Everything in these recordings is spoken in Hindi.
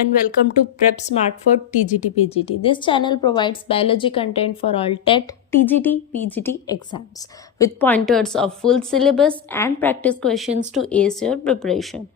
and welcome to Prep Smart for TGT PGT. This channel provides biology content for all TET, TGT, PGT exams with pointers of full syllabus and practice questions to ace your preparation.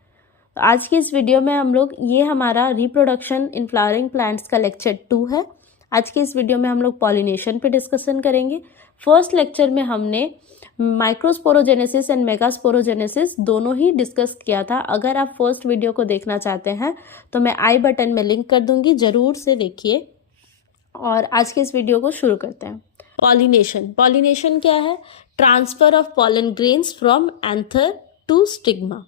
तो आज की इस वीडियो में हम लोग ये हमारा रिप्रोडक्शन इन फ्लावरिंग प्लांट्स का लेक्चर 2 है। आज की इस वीडियो में हम लोग पॉलिनेशन पे डिस्कशन करेंगे। फर्स्ट लेक्चर में हमने माइक्रोस्पोरोजेनेसिस एंड मेगास्पोरोजेनेसिस दोनों ही डिस्कस किया था। अगर आप फर्स्ट वीडियो को देखना चाहते हैं तो मैं आई बटन में लिंक कर दूंगी, जरूर से देखिए। और आज के इस वीडियो को शुरू करते हैं। पॉलिनेशन क्या है? Transfer of pollen grains from anther to stigma.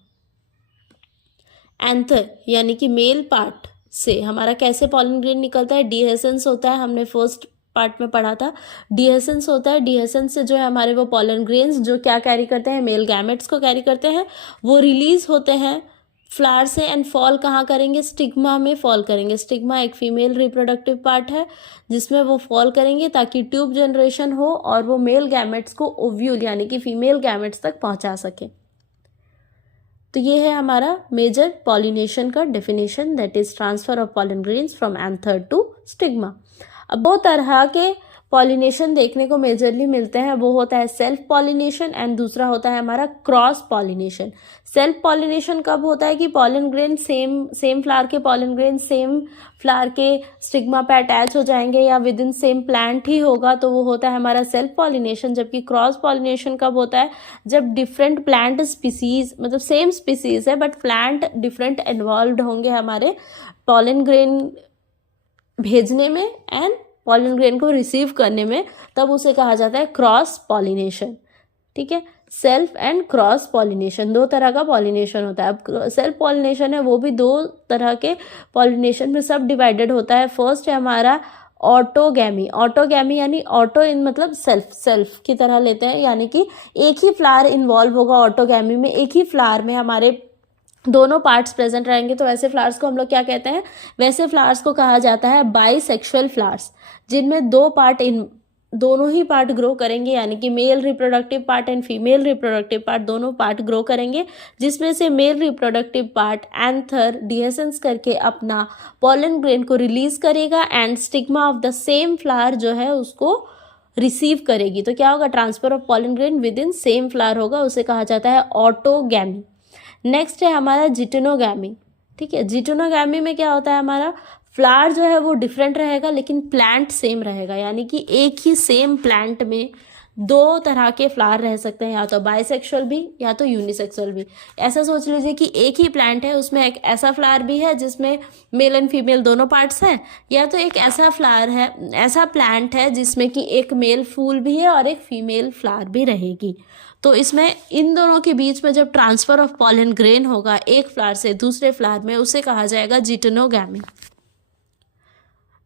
Anther यानी कि मेल पार्ट से हमारा कैसे पॉलन ग्रेन निकलता है? डीहेसेंस होता है, हमने फर्स्ट पार्ट में पढ़ा था। डीहेसेंस होता है, डीहेसेंस से जो है हमारे वो पॉलन ग्रेन्स जो क्या कैरी करते हैं, मेल गैमेट्स को कैरी करते हैं, वो रिलीज होते हैं फ्लावर से एंड फॉल कहाँ करेंगे? स्टिग्मा में फॉल करेंगे। स्टिग्मा एक फीमेल रिप्रोडक्टिव पार्ट है जिसमें वो फॉल करेंगे ताकि ट्यूब जनरेशन हो और वो मेल गैमेट्स को ओव्यूल यानी कि फीमेल गैमेट्स तक पहुंचा सके। तो ये है हमारा मेजर पॉलिनेशन का definition, that is transfer of pollen grains from anther to stigma. अब दो तरह के पॉलिनेशन देखने को मेजरली मिलते हैं, वो होता है सेल्फ पॉलिनेशन एंड दूसरा होता है हमारा क्रॉस पॉलिनेशन। सेल्फ पॉलिनेशन कब होता है कि पॉलन ग्रेन सेम फ्लावर के पॉलन ग्रेन सेम फ्लावर के स्टिग्मा पे अटैच हो जाएंगे या विद इन सेम प्लांट ही होगा, तो वो होता है हमारा सेल्फ पॉलिनेशन। जबकि क्रॉस पॉलिनेशन कब होता है? जब डिफरेंट प्लांट स्पीसीज, मतलब सेम स्पीसीज है बट प्लांट डिफरेंट इन्वॉल्व होंगे हमारे पॉलन ग्रेन भेजने में एंड पॉलन ग्रेन को रिसीव करने में, तब उसे कहा जाता है क्रॉस पॉलिनेशन। ठीक है, सेल्फ एंड क्रॉस पॉलिनेशन दो तरह का पॉलिनेशन होता है। अब सेल्फ पॉलिनेशन है वो भी दो तरह के पॉलिनेशन में सब डिवाइडेड होता है। फर्स्ट है हमारा ऑटोगैमी। ऑटोगैमी यानी ऑटो इन मतलब सेल्फ की तरह लेते हैं, यानी कि एक ही फ्लावर इन्वॉल्व होगा ऑटोगैमी में, एक ही फ्लावर में हमारे दोनों पार्ट्स प्रेजेंट रहेंगे। तो वैसे फ्लावर्स को हम लोग क्या कहते हैं? वैसे फ्लावर्स को कहा जाता है बाइसेक्सुअल फ्लावर्स, जिनमें दोनों ही पार्ट ग्रो करेंगे, यानी कि male reproductive part and female reproductive part दोनों पार्ट ग्रो करेंगे, जिसमें से मेल रिप्रोडक्टिव पार्ट एंथर डीहेसेंस करके अपना पॉलन ग्रेन को रिलीज करेगा and stigma of the same flower जो है उसको रिसीव करेगी। तो क्या होगा? Transfer of pollen grain with in same flower होगा, उसे कहा जाता है ऑटोगैमी। नेक्स्ट है हमारा जिटेनोगैमी। ठीक है, जिटेनोगैमी में क्या होता है? हमारा फ्लावर जो है वो डिफरेंट रहेगा लेकिन प्लांट सेम रहेगा, यानी कि एक ही सेम प्लांट में दो तरह के फ्लावर रह सकते हैं, या तो बाइसेक्सुअल भी या तो यूनिसेक्सुअल भी। ऐसा सोच लीजिए कि एक ही प्लांट है, उसमें एक ऐसा फ्लावर भी है जिसमें मेल एंड फीमेल दोनों पार्ट्स हैं, या तो एक ऐसा फ्लावर है, ऐसा प्लांट है जिसमें कि एक मेल फूल भी है और एक फीमेल फ्लावर भी रहेगी। तो इसमें इन दोनों के बीच में जब ट्रांसफर ऑफ पॉलन ग्रेन होगा एक फ्लावर से दूसरे फ्लावर में, उसे कहा जाएगा geitonogamy.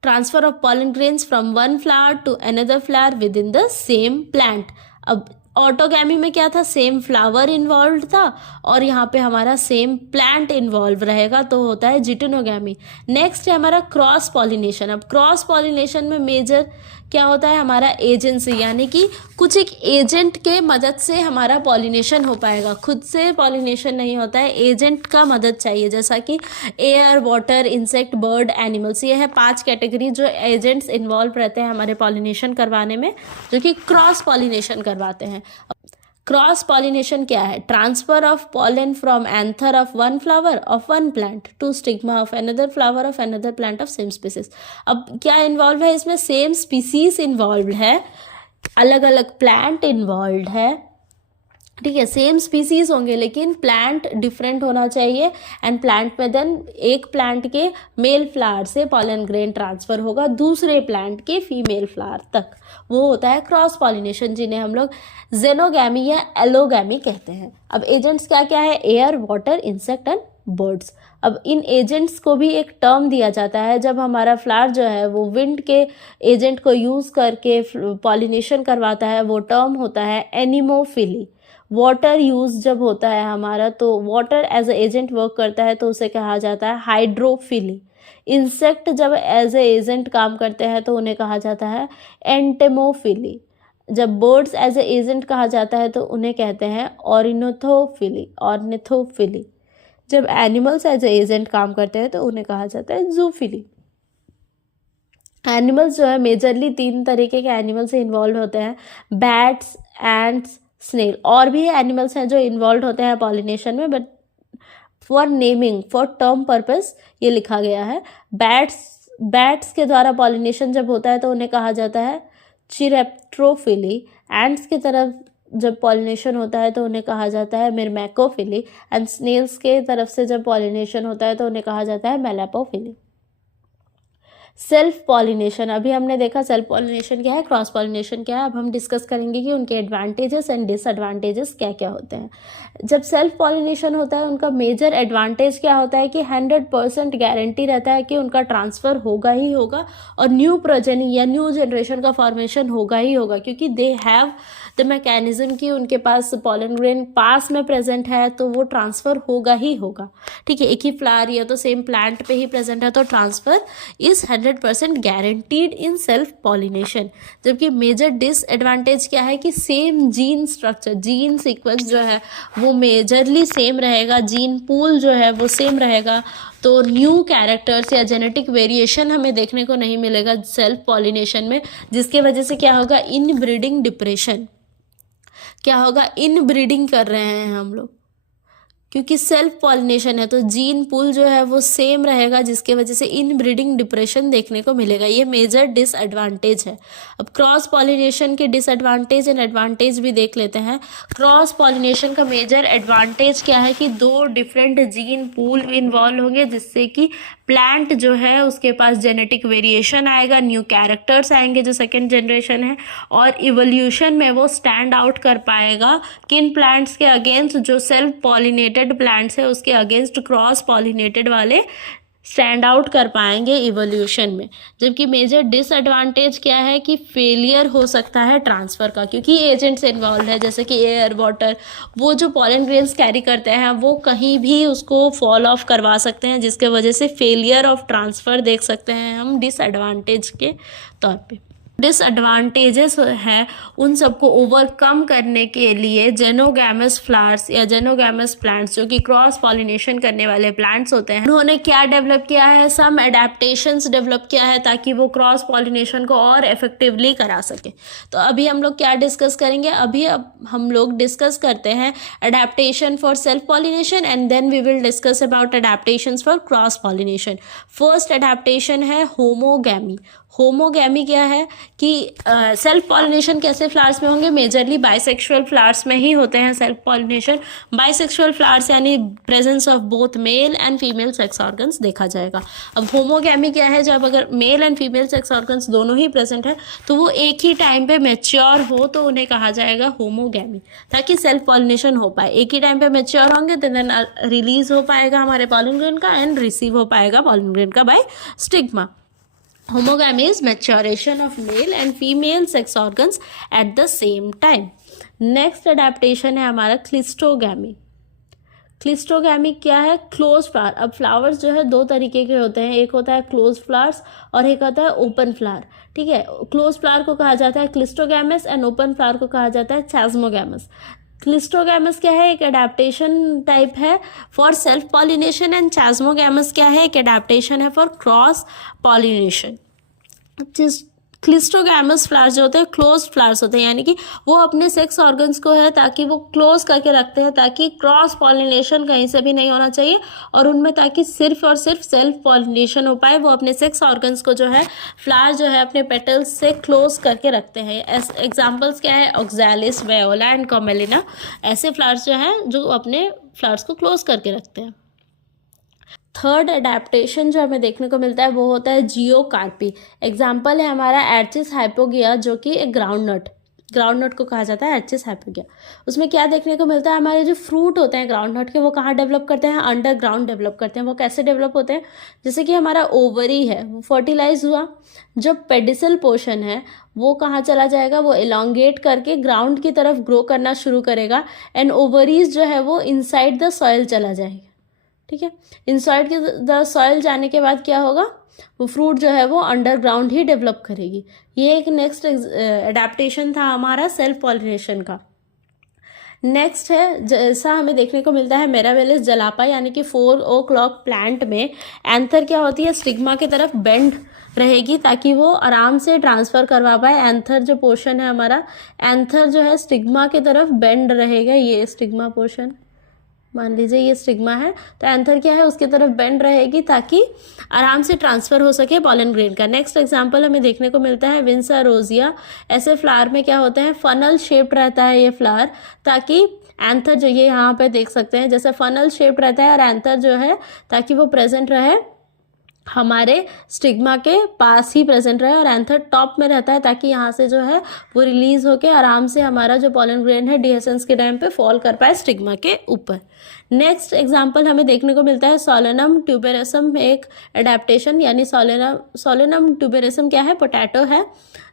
Transfer of pollen grains from one flower to another flower within the same plant. अब ऑटोगैमी में क्या था? सेम फ्लावर इन्वॉल्व था और यहाँ पे हमारा सेम प्लांट इन्वॉल्व रहेगा, तो होता है जिटेनोगैमी। नेक्स्ट है हमारा क्रॉस पॉलिनेशन। अब क्रॉस पॉलिनेशन में मेजर क्या होता है? हमारा एजेंसी, यानी कि कुछ एक एजेंट के मदद से हमारा पॉलिनेशन हो पाएगा। खुद से पॉलिनेशन नहीं होता है, एजेंट का मदद चाहिए, जैसा कि air, water, insect, bird, animals. ये है 5 कैटेगरी जो एजेंट्स इन्वॉल्व रहते हैं हमारे पॉलिनेशन करवाने में, जो कि क्रॉस पॉलिनेशन करवाते हैं। क्रॉस पॉलिनेशन क्या है? Transfer of pollen from anther of one flower of one plant to stigma of another flower of another plant of same species. अब क्या इन्वॉल्व है इसमें? सेम स्पीसीज इन्वॉल्व है, अलग अलग प्लांट इन्वॉल्व है। ठीक है, सेम स्पीसीज होंगे लेकिन प्लांट डिफरेंट होना चाहिए एंड प्लांट में देन एक प्लांट के मेल फ्लावर से पॉलन ग्रेन ट्रांसफर होगा दूसरे प्लांट के फीमेल फ्लावर तक, वो होता है क्रॉस पॉलिनेशन, जिन्हें हम लोग जेनोगैमी या एलोगैमी कहते हैं। अब एजेंट्स क्या क्या है? Air, water, insect and birds. अब इन एजेंट्स को भी एक टर्म दिया जाता है। जब हमारा फ्लावर जो है वो विंड के एजेंट को यूज करके पॉलिनेशन करवाता है, वो टर्म होता है एनिमोफिली। वाटर यूज जब होता है हमारा, तो water as a agent work करता है, तो उसे कहा जाता है हाइड्रोफिली। इंसेक्ट जब एज ए एजेंट काम करते हैं तो उन्हें कहा जाता है एंटेमोफिली। जब बर्ड्स एज ए एजेंट कहा जाता है तो उन्हें कहते हैं ऑर्निथोफिली। जब एनिमल्स एज ए एजेंट काम करते हैं तो उन्हें कहा जाता है जूफिली। एनिमल्स जो है मेजरली 3 तरीके के एनिमल से इन्वॉल्व होते हैं, बैट्स, एंड्स, स्नेल। और भी एनिमल्स हैं जो इन्वॉल्व होते हैं पॉलिनेशन में, but for naming, for term purpose ये लिखा गया है। बैट्स के द्वारा पॉलिनेशन जब होता है तो उन्हें कहा जाता है चिरेप्ट्रोफिली। एंड्स की तरफ जब पॉलिनेशन होता है तो उन्हें कहा जाता है मिर्मैकोफिली। एंड स्नेल्स के तरफ से जब पॉलिनेशन होता है तो उन्हें कहा जाता है मेलापोफिली। सेल्फ पॉलिनेशन, अभी हमने देखा सेल्फ पॉलिनेशन क्या है, क्रॉस पॉलिनेशन क्या है। अब हम डिस्कस करेंगे कि उनके एडवांटेजेस एंड डिसएडवांटेजेस क्या क्या होते हैं। जब सेल्फ पॉलिनेशन होता है उनका मेजर एडवांटेज क्या होता है कि 100% गारंटी रहता है कि उनका ट्रांसफ़र होगा ही होगा और न्यू प्रोजेनी या न्यू जनरेशन का फॉर्मेशन होगा ही होगा, क्योंकि दे हैव द मैकेनिज्म कि उनके पास पॉलन ग्रेन पास में प्रेजेंट है तो वो ट्रांसफ़र होगा ही होगा। ठीक है, एक ही फ्लावर या तो सेम प्लांट पे ही प्रेजेंट है तो transfer is 100% guaranteed in self pollination. जबकि मेजर डिसएडवांटेज क्या है कि same gene structure, gene sequence जो है वो मेजरली सेम रहेगा, जीन पूल जो है वो सेम रहेगा, तो न्यू कैरेक्टर्स या जेनेटिक वेरिएशन हमें देखने को नहीं मिलेगा सेल्फ पॉलिनेशन में, जिसके वजह से क्या होगा, इन ब्रीडिंग डिप्रेशन। क्या होगा, इन ब्रीडिंग कर रहे हैं हम लोग, क्योंकि सेल्फ पॉलिनेशन है तो जीन पूल जो है वो सेम रहेगा, जिसके वजह से इन ब्रीडिंग डिप्रेशन देखने को मिलेगा। ये मेजर डिसएडवांटेज है। अब क्रॉस पॉलिनेशन के डिसएडवांटेज एंड एडवांटेज भी देख लेते हैं। क्रॉस पॉलिनेशन का मेजर एडवांटेज क्या है कि 2 डिफरेंट जीन पूल इन्वॉल्व होंगे, जिससे कि प्लांट जो है उसके पास जेनेटिक वेरिएशन आएगा, न्यू कैरेक्टर्स आएंगे जो सेकेंड जनरेशन है, और इवोल्यूशन में वो स्टैंड आउट कर पाएगा किन प्लांट्स के अगेंस्ट, जो सेल्फ पॉलिनेटेड प्लांट्स है उसके अगेंस्ट क्रॉस पॉलिनेटेड वाले स्टैंड आउट कर पाएंगे इवोल्यूशन में। जबकि मेजर डिसएडवांटेज क्या है कि फेलियर हो सकता है ट्रांसफ़र का, क्योंकि एजेंट्स इन्वॉल्व है जैसे कि एयर, वाटर, वो जो पॉलन ग्रेन्स कैरी करते हैं वो कहीं भी उसको फॉल ऑफ करवा सकते हैं, जिसके वजह से फेलियर ऑफ ट्रांसफ़र देख सकते हैं हम डिसएडवांटेज के तौर पे। डिसएडवांटेजेस है उन सबको ओवरकम करने के लिए जेनोगैमस फ्लावर्स या जेनोगैमस प्लांट्स, जो कि क्रॉस पॉलिनेशन करने वाले प्लांट्स होते हैं, उन्होंने क्या डेवलप किया है, सम एडेप्टेशंस डेवलप किया है ताकि वो क्रॉस पॉलिनेशन को और इफेक्टिवली करा सके। तो अभी हम लोग क्या डिस्कस करेंगे, अब हम लोग डिस्कस करते हैं adaptation for self pollination and then we will discuss about adaptations for cross pollination. First adaptation है होमोगैमी। होमोगैमी क्या है कि सेल्फ पॉलिनेशन कैसे फ्लावर्स में होंगे, मेजरली बाइसेक्सुअल फ्लावर्स में ही होते हैं सेल्फ पॉलिनेशन। बाइसेक्सुअल फ्लावर्स यानी presence of both male and female sex organs देखा जाएगा। अब होमोगैमी क्या है, जब अगर male and female sex organs दोनों ही प्रेजेंट है तो वो एक ही टाइम पे मेच्योर हो तो उन्हें कहा जाएगा होमोगैमी, ताकि सेल्फ पॉलिनेशन हो पाए। एक ही टाइम पे मेच्योर होंगे तो देन रिलीज हो पाएगा हमारे पॉलन ग्रेन का एंड रिसीव हो पाएगा पॉलन ग्रेन का by stigma. Homogamy is maturation of male and female sex organs at the same time. Next adaptation है हमारा क्लिस्टोगैमी। क्लिस्टोगैमी क्या है, क्लोज फ्लावर। अब फ्लावर्स जो है 2 तरीके के होते हैं, एक होता है क्लोज फ्लावर्स और एक होता है ओपन फ्लावर। ठीक है, क्लोज फ्लावर को कहा जाता है क्लिस्टोगैमस एंड ओपन फ्लावर को कहा जाता है चैस्मोगैमस। क्लिस्टोगैमस क्या है, एक एडेप्टेशन टाइप है for self pollination and chasmogamous क्या है, एक एडेप्टेशन है for cross pollination. Cleistogamous flowers जो होते हैं क्लोज फ्लावर्स होते हैं, यानी कि वो अपने सेक्स ऑर्गन्स को है ताकि वो क्लोज करके रखते हैं ताकि क्रॉस पॉलिनेशन कहीं से भी नहीं होना चाहिए और उनमें ताकि सिर्फ और सिर्फ सेल्फ पॉलिनेशन हो पाए। वो अपने सेक्स ऑर्गन्स को जो है फ्लावर जो है अपने पेटल्स से क्लोज करके रखते हैं। एग्जाम्पल्स क्या है, ऑक्सैलिस, वेओला एंड कॉमेलिना, ऐसे फ्लावर्स जो हैं जो अपने फ्लावर्स को क्लोज करके रखते हैं। थर्ड एडेप्टेशन जो हमें देखने को मिलता है वो होता है जियोकार्पी। एग्जाम्पल है हमारा एर्चिस हाइपोगिया, जो कि एक ग्राउंड नट को कहा जाता है एर्चिस हाइपोगिया। उसमें क्या देखने को मिलता है, हमारे जो फ्रूट होते हैं ग्राउंड नट के वो कहाँ डेवलप करते हैं, अंडरग्राउंड डेवलप करते हैं। वो कैसे डेवलप होते हैं, जैसे कि हमारा ओवरी है वो फर्टिलाइज हुआ, जो पेडिसल पोर्शन है वो कहाँ चला जाएगा, वो एलोंगेट करके ग्राउंड की तरफ ग्रो करना शुरू करेगा एंड ओवरीज जो है वो इनसाइड द सॉइल चला जाएगा। ठीक है, इनसाइड के द सॉइल जाने के बाद क्या होगा, वो फ्रूट जो है वो अंडरग्राउंड ही डेवलप करेगी। ये एक नेक्स्ट एडेप्टेशन था हमारा सेल्फ पॉलिनेशन का। नेक्स्ट है, जैसा हमें देखने को मिलता है मिराबिलिस जलापा यानी कि 4 o'clock प्लांट में एंथर क्या होती है, स्टिग्मा की तरफ बेंड रहेगी ताकि वो आराम से ट्रांसफ़र करवा पाए। एंथर जो पोर्शन है हमारा, एंथर जो है स्टिग्मा की तरफ बेंड रहेगा। ये स्टिग्मा पोर्शन मान लीजिए ये स्टिग्मा है, तो एंथर क्या है उसकी तरफ बेंड रहेगी ताकि आराम से ट्रांसफ़र हो सके पॉलन ग्रेन का। नेक्स्ट एग्जांपल हमें देखने को मिलता है विंसा रोजिया। ऐसे फ्लावर में क्या होता है, फनल शेप्ड रहता है ये फ्लावर, ताकि एंथर जो ये यहाँ पे देख सकते हैं जैसे फनल शेप्ड रहता है और एंथर जो है ताकि वो प्रेजेंट रहे हमारे स्टिग्मा के पास ही प्रेजेंट रहे, और एंथर टॉप में रहता है ताकि यहाँ से जो है वो रिलीज होके आराम से हमारा जो पॉलन ग्रेन है डिहेसेंस के टाइम पे फॉल कर पाए स्टिग्मा के ऊपर। नेक्स्ट एग्जांपल हमें देखने को मिलता है सोलेनम ट्यूबेरसम में एक एडेप्टेशन, यानी सोलेनम ट्यूबेरसम क्या है, पोटैटो है,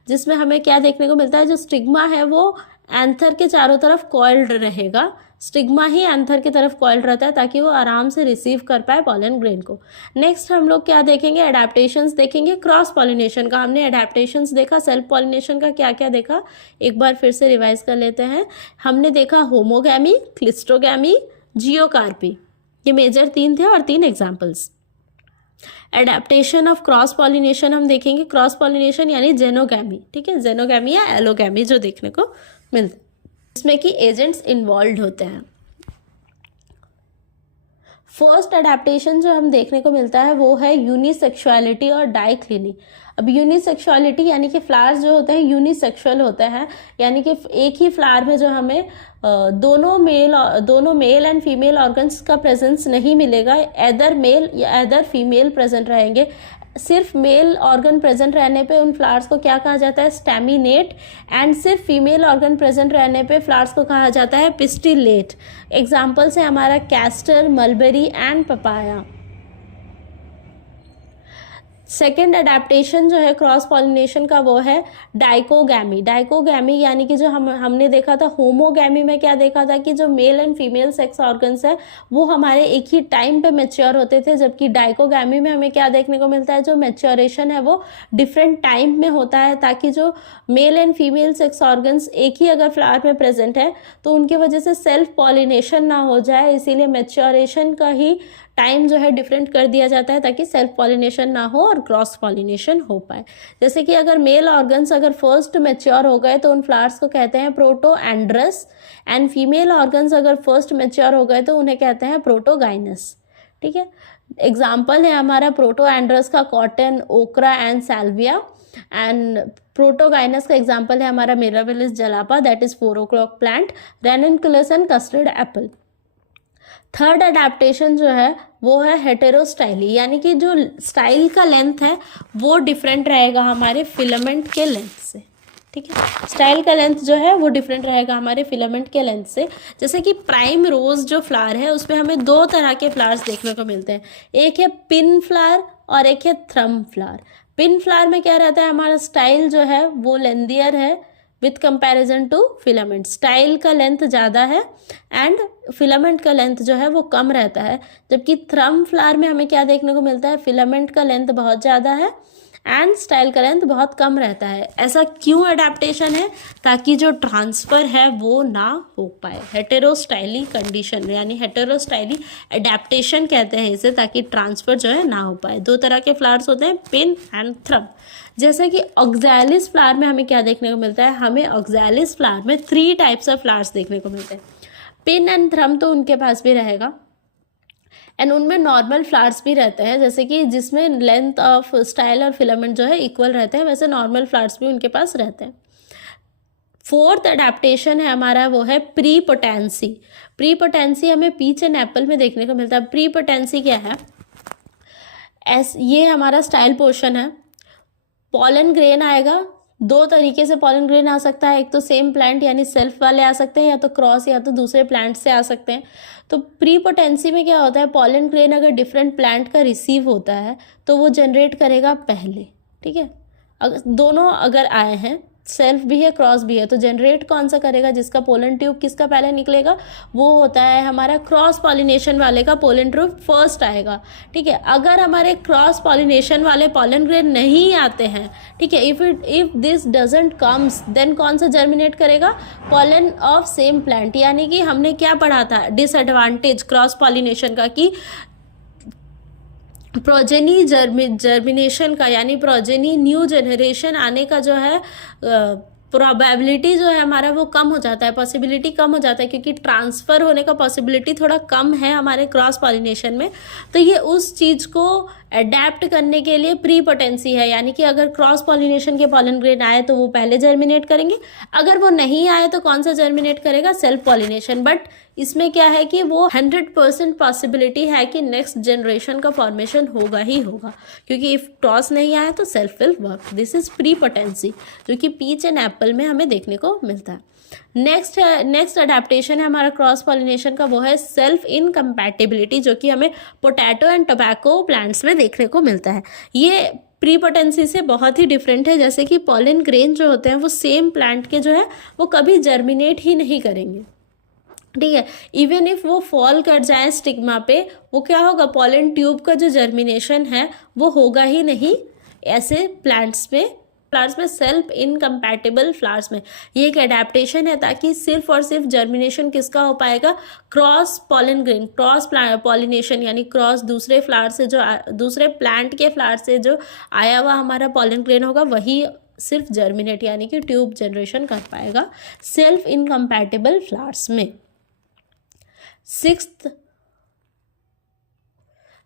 जिसमें हमें क्या देखने को मिलता है, जो स्टिग्मा है वो एंथर के चारों तरफ कॉइल्ड रहेगा। स्टिग्मा ही एंथर की तरफ कॉइल्ड रहता है ताकि वो आराम से रिसीव कर पाए पॉलन ग्रेन को। नेक्स्ट हम लोग क्या देखेंगे, एडेप्टेशंस देखेंगे। क्रॉस पॉलिनेशन का हमने एडेप्टेशंस देखा, सेल्फ पॉलिनेशन का क्या क्या देखा, एक बार फिर से रिवाइज कर लेते हैं। हमने देखा होमोगैमी, क्लिस्टोगैमी, जियोकार्पी, ये मेजर 3 थे और 3 examples. Adaptation of cross pollination हम देखेंगे, क्रॉस पॉलिनेशन यानी जेनोगैमी, ठीक है, जेनोगैमी या एलोगैमी जो देखने को मिलता है, इसमें कि एजेंट्स इन्वॉल्व होते हैं। फर्स्ट एडेप्टेशन जो हम देखने को मिलता है वो है यूनिसेक्सुअलिटी और डाइक्लिनी। अब यूनिसेक्सुअलिटी यानी कि फ्लावर्स जो होते हैं यूनिसेक्सुअल होते हैं, यानी कि एक ही फ्लावर में जो हमें दोनों मेल एंड फीमेल ऑर्गन्स का प्रेजेंस नहीं मिलेगा, एदर मेल या एदर फीमेल प्रेजेंट रहेंगे। सिर्फ मेल ऑर्गन प्रेजेंट रहने पे उन फ्लावर्स को क्या कहा जाता है, स्टैमिनेट, एंड सिर्फ फीमेल ऑर्गन प्रेजेंट रहने पे फ्लावर्स को कहा जाता है पिस्टिलेट। एग्जाम्पल्स है हमारा castor, mulberry and papaya. Second adaptation जो है क्रॉस पॉलिनेशन का वो है डाइकोगैमी। डाइकोगैमी यानी कि जो हमने देखा था होमोगैमी में क्या देखा था कि जो male and female sex organs है वो हमारे एक ही टाइम पे मैच्योर होते थे, जबकि डाइकोगैमी में हमें क्या देखने को मिलता है, जो मैच्योरेशन है वो डिफरेंट टाइम में होता है, ताकि जो male and female sex organs एक ही अगर फ्लावर में प्रेजेंट है तो उनकी वजह से सेल्फ पॉलिनेशन ना हो जाए, इसीलिए मैच्योरेशन का ही टाइम जो है डिफरेंट कर दिया जाता है ताकि सेल्फ पॉलिनेशन ना हो और क्रॉस पॉलिनेशन हो पाए। जैसे कि अगर मेल ऑर्गन्स अगर फर्स्ट मैच्योर हो गए तो उन फ्लावर्स को कहते हैं प्रोटोएंड्रस, एंड फीमेल ऑर्गन्स अगर फर्स्ट मैच्योर हो गए तो उन्हें कहते हैं प्रोटोगाइनस, ठीक है। एग्जाम्पल है हमारा प्रोटोएंड्रस का cotton, okra and salvia, and protogynous का एग्जाम्पल है हमारा mirabilis jalapa, that is 4 o'clock plant, ranunculus and custard apple. Third adaptation जो है वो है हेटेरोस्टाइली, यानी कि जो स्टाइल का लेंथ है वो डिफरेंट रहेगा हमारे फिलामेंट के लेंथ से, ठीक है। स्टाइल का लेंथ जो है वो डिफरेंट रहेगा हमारे फिलामेंट के लेंथ से। जैसे कि प्राइम रोज जो फ्लावर है उसमें हमें 2 तरह के फ्लावर्स देखने को मिलते हैं, एक है पिन फ्लावर और एक है थ्रम फ्लावर। पिन फ्लावर में क्या रहता है, हमारा स्टाइल जो है वो लेंदियर है with comparison to filament, style का लेंथ ज़्यादा है एंड फिलामेंट का लेंथ जो है वो कम रहता है। जबकि थ्रम फ्लावर में हमें क्या देखने को मिलता है, फिलामेंट का लेंथ बहुत ज़्यादा है एंड स्टाइल का लेंथ बहुत कम रहता है। ऐसा क्यों अडेप्टेशन है, ताकि जो ट्रांसफ़र है वो ना हो पाए, हेटेरोस्टाइली कंडीशन में, यानी हेटेरोस्टाइली अडेप्टेशन कहते हैं इसे, ताकि ट्रांसफ़र जो है ना हो पाए। 2 तरह के फ्लावर्स होते हैं, पिन एंड थ्रम। जैसे कि ऑक्सैलिस फ्लावर में हमें क्या देखने को मिलता है, हमें ऑक्सैलिस फ्लावर में 3 टाइप्स ऑफ फ्लावर्स देखने को मिलते हैं। पिन एंड थ्रम तो उनके पास भी रहेगा, एंड उनमें नॉर्मल फ्लावर्स भी रहते हैं, जैसे कि जिसमें लेंथ ऑफ स्टाइल और फिलामेंट जो है इक्वल रहते हैं, वैसे नॉर्मल फ्लावर्स भी उनके पास रहते हैं। फोर्थ अडेप्टेशन है हमारा वो है प्री पोटेंसी। प्री पोटेंसी हमें पीच एंड एप्पल में देखने को मिलता है। प्री पोटेंसी क्या है, ये हमारा स्टाइल पोर्शन है, पॉलन ग्रेन आएगा, 2 तरीके से पॉलन ग्रेन आ सकता है, एक तो सेम प्लांट यानी सेल्फ वाले आ सकते हैं, या तो क्रॉस या तो दूसरे प्लांट से आ सकते हैं। तो प्री पोटेंसी में क्या होता है, पॉलन ग्रेन अगर डिफरेंट प्लांट का रिसीव होता है तो वो जनरेट करेगा पहले, ठीक है। अगर दोनों अगर आए हैं सेल्फ भी है, क्रॉस भी है, तो जनरेट कौन सा करेगा? जिसका पोलन ट्यूब किसका पहले निकलेगा वो होता है हमारा क्रॉस पॉलिनेशन वाले का पोलन ट्यूब फर्स्ट आएगा। ठीक है, अगर हमारे क्रॉस पॉलिनेशन वाले पोलन ग्रेन नहीं आते हैं, ठीक है, if this doesn't comes then कौन सा जर्मिनेट करेगा? Pollen of same plant. यानी कि हमने क्या पढ़ा था डिसएडवांटेज क्रॉस पॉलिनेशन का कि प्रोजेनी जर्मिनेशन का, यानी प्रोजेनी न्यू जनरेशन आने का जो है प्रोबेबिलिटी जो है हमारा वो कम हो जाता है, पॉसिबिलिटी कम हो जाता है, क्योंकि ट्रांसफ़र होने का पॉसिबिलिटी थोड़ा कम है हमारे क्रॉस पॉलिनेशन में। तो ये उस चीज़ को अडेप्ट करने के लिए प्री पोटेंसी है, यानी कि अगर क्रॉस पॉलिनेशन के पॉलन ग्रेन आए तो वो पहले जर्मिनेट करेंगे, अगर वो नहीं आए तो कौन सा जर्मिनेट करेगा? Self pollination. बट इसमें क्या है कि वो 100% पॉसिबिलिटी है कि नेक्स्ट जनरेशन का फॉर्मेशन होगा ही होगा, क्योंकि इफ टॉस नहीं आया तो self will work. This is pre potency, जो कि पीच एंड एप्पल में हमें देखने को मिलता है। नेक्स्ट अडेप्टेशन है हमारा क्रॉस पॉलिनेशन का, वो है सेल्फ इनकम्पैटिबिलिटी, जो कि हमें पोटैटो एंड टोबैको प्लांट्स में देखने को मिलता है। ये प्री पोटेंसी से बहुत ही डिफरेंट है, जैसे कि पॉलन ग्रेन जो होते हैं वो सेम प्लांट के जो है वो कभी जर्मिनेट ही नहीं करेंगे। ठीक है, इवन इफ वो फॉल कर जाए स्टिग्मा पे, वो क्या होगा? पॉलन ट्यूब का जो जर्मिनेशन है वो होगा ही नहीं ऐसे प्लांट्स में सेल्फ इनकम्पैटिबल फ्लावर्स में। ये एक एडेप्टेशन है ताकि सिर्फ और सिर्फ जर्मिनेशन किसका हो पाएगा? Cross pollen grain, cross pollination, यानी क्रॉस दूसरे फ्लावर से जो दूसरे प्लांट के फ्लावर से जो आया हुआ हमारा पॉलन ग्रेन होगा वही सिर्फ जर्मिनेट यानी कि ट्यूब जनरेशन कर पाएगा सेल्फ इनकम्पैटिबल फ्लावर्स में।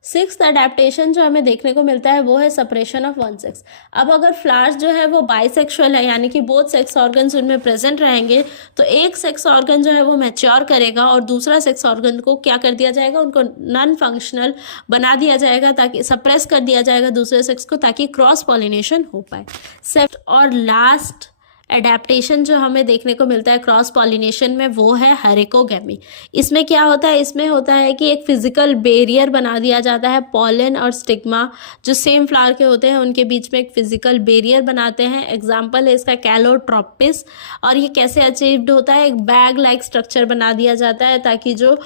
सिक्स्थ अडेप्टेशन जो हमें देखने को मिलता है वो है सेपरेशन ऑफ वन सेक्स। अब अगर फ्लावर्स जो है वो बाइसेक्सुअल है, यानी कि बोथ सेक्स ऑर्गन्स उनमें प्रेजेंट रहेंगे, तो एक सेक्स ऑर्गन जो है वो मैच्योर करेगा और दूसरा सेक्स ऑर्गन को क्या कर दिया जाएगा? उनको नॉन फंक्शनल बना दिया जाएगा, ताकि सप्रेस कर दिया जाएगा दूसरे सेक्स को, ताकि क्रॉस पॉलिनेशन हो पाए। सेफ्ट और लास्ट एडेप्टेशन जो हमें देखने को मिलता है क्रॉस पॉलिनेशन में वो है हेरिकोगैमी। इसमें क्या होता है? इसमें होता है कि एक फिजिकल बैरियर बना दिया जाता है, पॉलन और स्टिग्मा जो सेम फ्लावर के होते हैं उनके बीच में एक फिजिकल बैरियर बनाते हैं। एग्जाम्पल है इसका कैलोट्रोपिस। और ये कैसे अचीव्ड होता है? एक बैग लाइक स्ट्रक्चर बना दिया जाता है, ताकि जो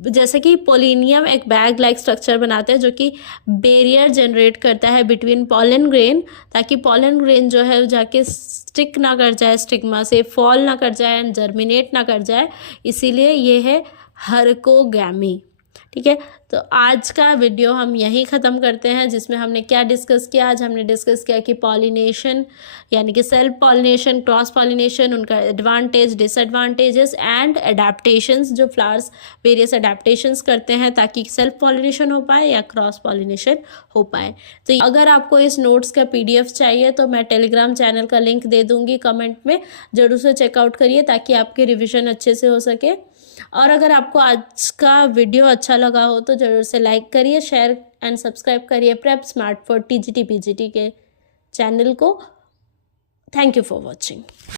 जैसे कि पोलिनियम एक बैग लाइक स्ट्रक्चर बनाते हैं जो कि बैरियर जनरेट करता है बिटवीन पॉलन ग्रेन, ताकि पॉलन ग्रेन जो है जाके स्टिक ना कर जाए स्टिग्मा से, फॉल ना कर जाए एंड जर्मिनेट ना कर जाए, इसीलिए ये है हेरिकोगैमी। ठीक है, तो आज का वीडियो हम यहीं ख़त्म करते हैं, जिसमें हमने क्या डिस्कस किया? आज हमने डिस्कस किया कि पॉलिनेशन यानी कि सेल्फ पॉलिनेशन, क्रॉस पॉलिनेशन, उनका एडवांटेज, डिसएडवांटेजेस एंड एडेप्टेशंस, जो फ्लावर्स वेरियस एडेप्टेशंस करते हैं ताकि सेल्फ पॉलिनेशन हो पाए या क्रॉस पॉलिनेशन हो पाए। तो अगर आपको इस नोट्स का PDF चाहिए तो मैं टेलीग्राम चैनल का लिंक दे दूँगी कमेंट में, ज़रूर से चेकआउट करिए ताकि आपकी रिविज़न अच्छे से हो सके। और अगर आपको आज का वीडियो अच्छा लगा हो तो ज़रूर से लाइक करिए, शेयर एंड सब्सक्राइब करिए prep smart for TGT PGT के चैनल को। Thank you for watching.